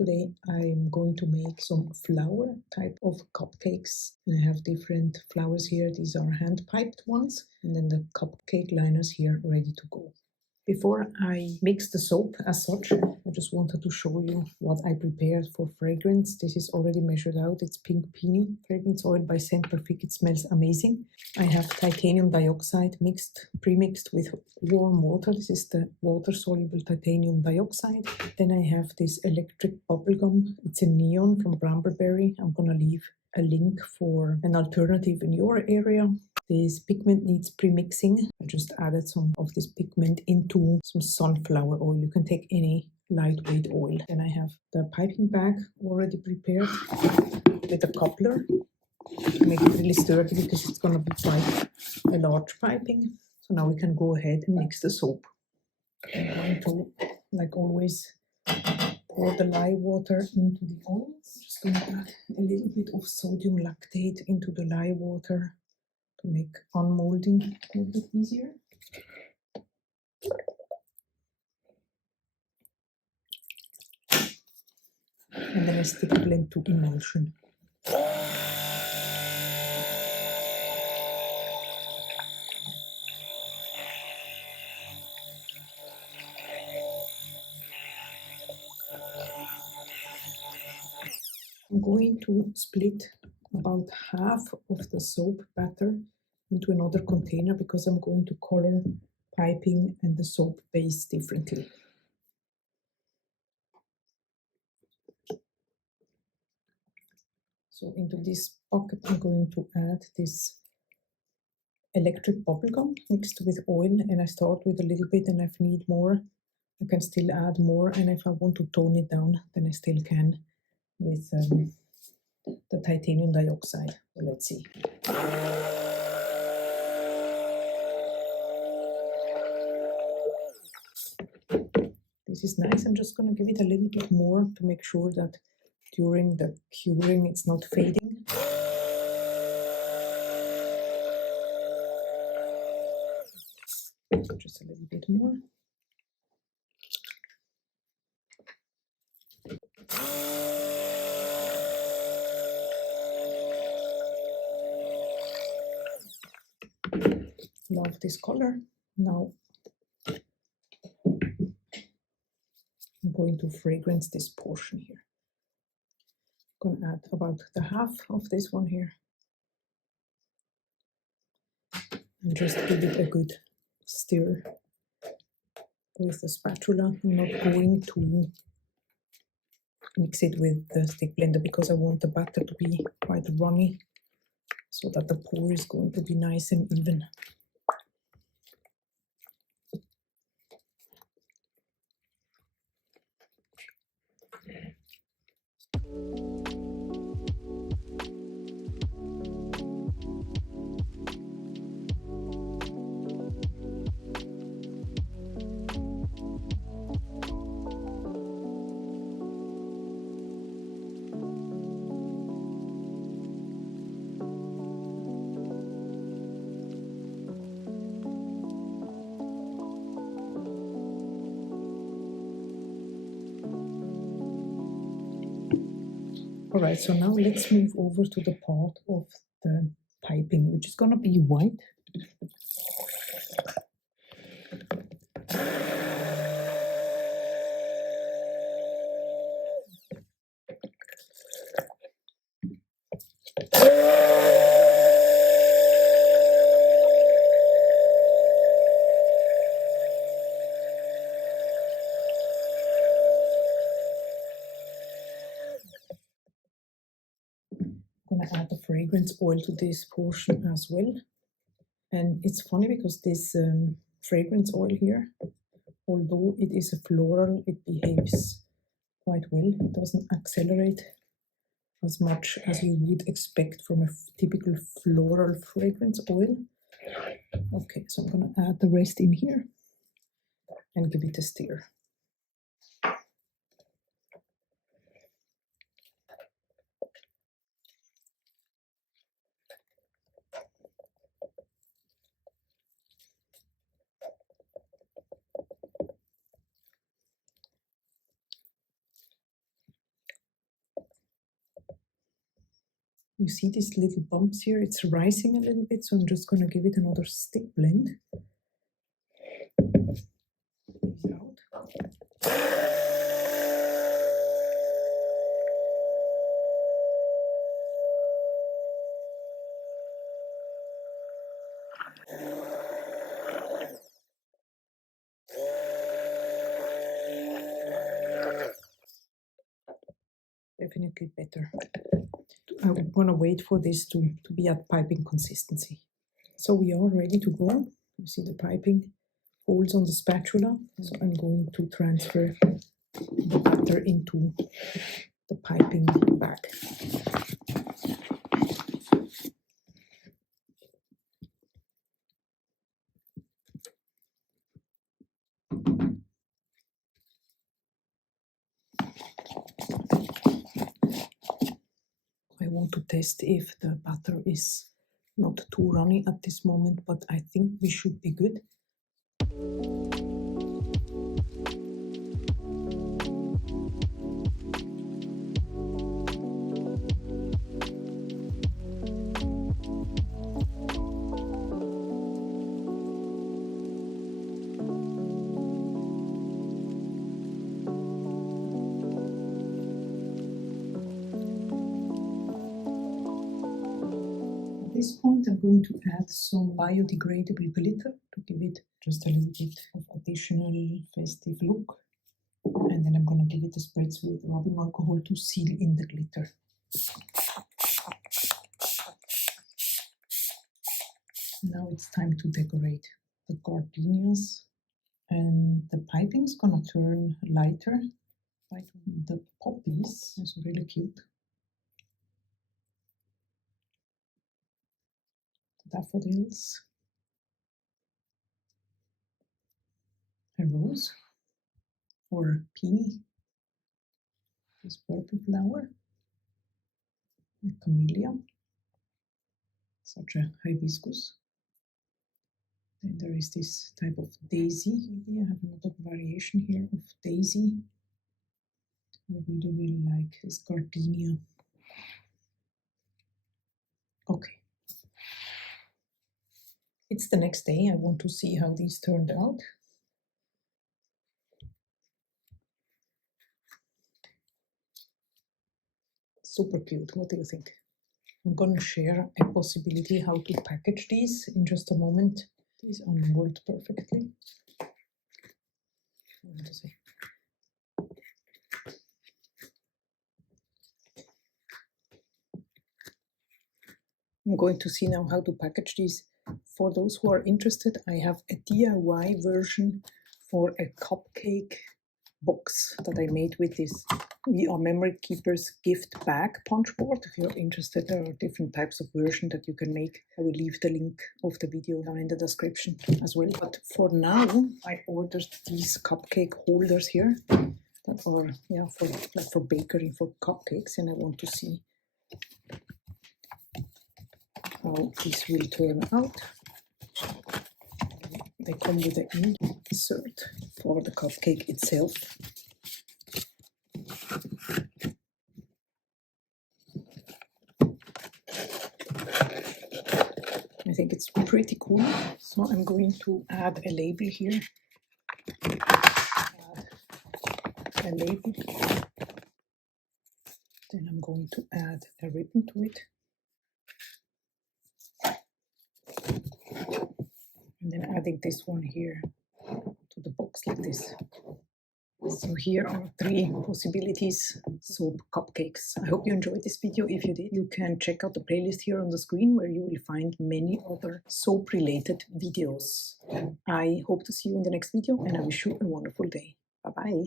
Today I'm going to make some flower type of cupcakes. And I have different flowers here. These are hand piped ones, and then the cupcake liners here ready to go. Before I mix the soap as such, I just wanted to show you what I prepared for fragrance. This is already measured out. It's Pink Mica fragrance oil by Scent Perfect. It smells amazing. I have titanium dioxide pre-mixed with warm water. This is the water-soluble titanium dioxide. Then I have this electric bubblegum. It's a neon from Brambleberry. I'm gonna leave a link for an alternative in your area. This pigment needs pre-mixing. I just added some of this pigment into some sunflower oil. You can take any lightweight oil. Then I have the piping bag already prepared with a coupler to make it really sturdy because it's going to be quite a large piping. So now we can go ahead and mix the soap. I'm going to, like always, pour the lye water into the oil. Just going to add a little bit of sodium lactate into the lye water to make unmolding a little bit easier. And then I stick the blend to emulsion. I'm going to split about half of the soap batter into another container because I'm going to color piping and the soap base differently. So into this bucket I'm going to add this electric bubblegum mixed with oil, and I start with a little bit, and if I need more I can still add more, and if I want to tone it down then I still can with the titanium dioxide. So let's see. This is nice. I'm just going to give it a little bit more to make sure that during the curing it's not fading. So just a little bit more. Love this color. Now I'm going to fragrance this portion here. I'm going to add about the half of this one here. And just give it a good stir with the spatula. I'm not going to mix it with the stick blender because I want the batter to be quite runny so that the pour is going to be nice and even. All right, so now let's move over to the part of the piping, which is going to be white. I'm going to add the fragrance oil to this portion as well. And it's funny because this fragrance oil here, although it is a floral, it behaves quite well. It doesn't accelerate as much as you would expect from a typical floral fragrance oil. Okay, so I'm going to add the rest in here and give it a stir. You see these little bumps here? It's rising a little bit, so I'm just going to give it another stick blend. These out. Definitely better. I'm going to wait for this to be at piping consistency. So we are ready to go. You see the piping holds on the spatula. So I'm going to transfer the batter into the piping bag. I want to test if the batter is not too runny at this moment, but I think we should be good. At this point, I'm going to add some biodegradable glitter to give it just a little bit of additional festive look. And then I'm going to give it a spritz with rubbing alcohol to seal in the glitter. Now it's time to decorate the gardenias. And the piping is going to turn lighter. The poppies is really cute. Daffodils, a rose, or peony, this purple flower, a camellia, such a hibiscus. Then there is this type of daisy. I have another variation here of daisy. I really like this gardenia. Okay. It's the next day. I want to see how these turned out. Super cute. What do you think? I'm going to share a possibility how to package these in just a moment. These unmold perfectly. What to say? I'm going to see now how to package these. For those who are interested, I have a DIY version for a cupcake box that I made with this We Are Memory Keepers gift bag punch board. If you're interested, there are different types of version that you can make. I will leave the link of the video down in the description as well. But for now, I ordered these cupcake holders here that are for bakery, for cupcakes, and I want to see how this will turn out. They come with an insert for the cupcake itself. I think it's pretty cool. So I'm going to add a label here. Add a label. Then I'm going to add a ribbon to it. And then adding this one here to the box like this. So here are 3 possibilities, soap cupcakes. I hope you enjoyed this video. If you did, you can check out the playlist here on the screen where you will find many other soap related videos. I hope to see you in the next video and I wish you a wonderful day. Bye bye.